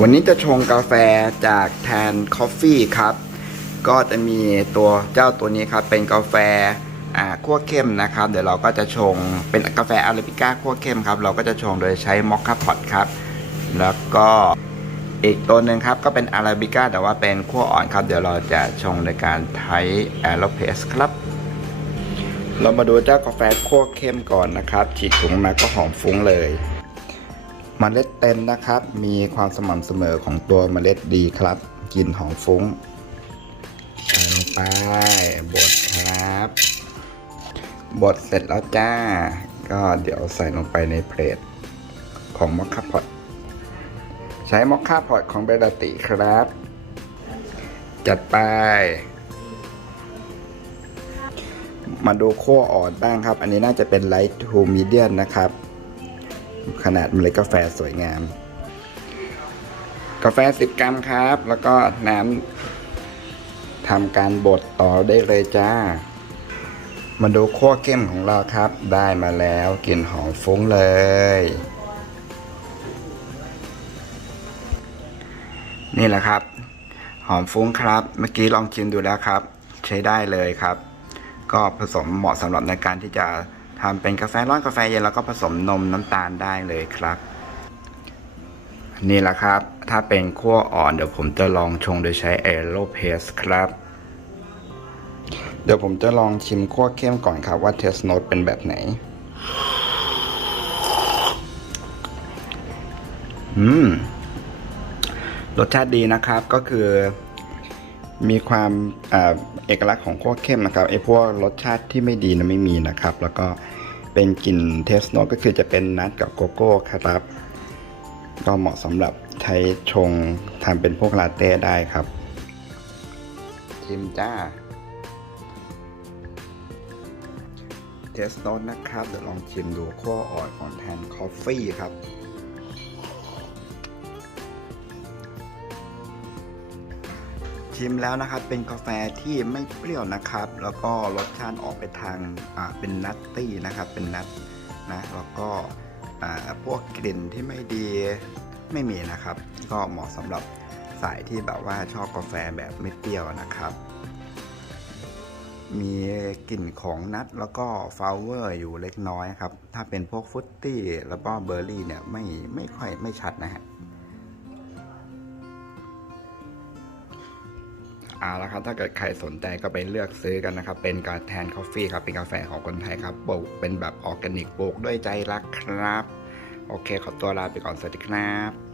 วันนี้จะชงกาแฟจากแทนคอฟฟี่ครับ ก็จะมีตัวเจ้าตัวนี้ครับเป็นกาแฟอ่าคั่วเข้มนะครับ เดี๋ยวเราก็จะชงเป็นกาแฟอาราบิก้าคั่วเข้มครับ เราก็จะชงโดยใช้มอคค่าพอตครับ แล้วก็อีกตัวหนึ่งครับก็เป็นอาราบิก้าแต่ว่าเป็นคั่วอ่อนครับ เดี๋ยวเราจะชงในการใช้แอโรเพสครับ เรามาดูเจ้ากาแฟคั่วเข้มก่อนนะครับฉีกถุงมาก็หอมฟุ้งเลย เมล็ดเต็มนะครับ มีความสม่ำเสมอของตัวเมล็ดดีครับกลิ่นหอมฟุ้งใส่ลงไปบดครับ บดเสร็จแล้วจ้า ก็เดี๋ยวใส่ลงไปในเพลทของมอคค่าพอตใช้มอคค่าพอตของเบลติครับ จัดไป มาดูขั้วอ่อนบ้างครับ อันนี้น่าจะเป็นไลท์ทูมีเดียนนะครับ ขนาดเมล็ดกาแฟสวยงาม กาแฟ 10 กรัมครับ แล้วก็น้ำทำการบดต่อได้เลยจ้า มาดูขั้วเข้มของเราครับ ได้มาแล้วกลิ่นหอมฟุ้งเลย นี่แหละครับ หอมฟุ้งครับ เมื่อกี้ลองชิมดูแล้วครับ ใช้ได้เลยครับ ก็ผสมเหมาะสำหรับในการที่จะ ทำเป็นกาแฟร้อนกาแฟเย็นแล้วก็ผสมนมน้ำตาลได้เลยครับ นี่แหละครับ ถ้าเป็นขั้วอ่อนเดี๋ยวผมจะลองชงโดยใช้เอโรเพสครับ เดี๋ยวผมจะลองชิมขั้วเข้มก่อนครับว่าเทสโนตเป็นแบบไหน อืมรสชาติดีนะครับก็คือ มีความอเอกลักษณ์ของขั้วเข้มนะครับไอ้พวกรสชาติที่ไม่ดีนะไม่มีนะครับ แล้วก็เป็นกลิ่นเทสโนก็คือจะเป็นนัทกับโกโก้ครับ ก็เหมาะสำหรับใช้ชงทำเป็นพวกลาเต้ได้ครับชิมจ้าเทสโนนะครับเดี๋ยวลองชิมดูขั้วอ่อนของแทนคอฟฟี่ครับ ชิมแล้วนะครับเป็นกาแฟที่ไม่เปรี้ยวนะครับ แล้วก็รสชาติออกไปทางเป็นนัตตี้นะครับ เป็นนัทนะแล้วก็พวกกลิ่นที่ไม่ดีไม่มีนะครับ ก็เหมาะสำหรับสายที่แบบว่าชอบกาแฟแบบไม่เปรี้ยวนะครับ มีกลิ่นของนัทแล้วก็ฟลาวเวอร์อยู่เล็กน้อยครับ ถ้าเป็นพวกฟุตตี้แล้วก็เบอร์รี่เนี่ยไม่ไม่ค่อยไม่ชัดนะฮะ เอาละครับถ้าเกิดใครสนใจก็ไปเลือกซื้อกันนะครับ เป็นกาแทนคอฟฟี่ครับเป็นกาแฟของคนไทยครับปลูกเป็นแบบออร์แกนิกปลูกด้วยใจรักครับ โอเคขอตัวลาไปก่อนสวัสดีครับ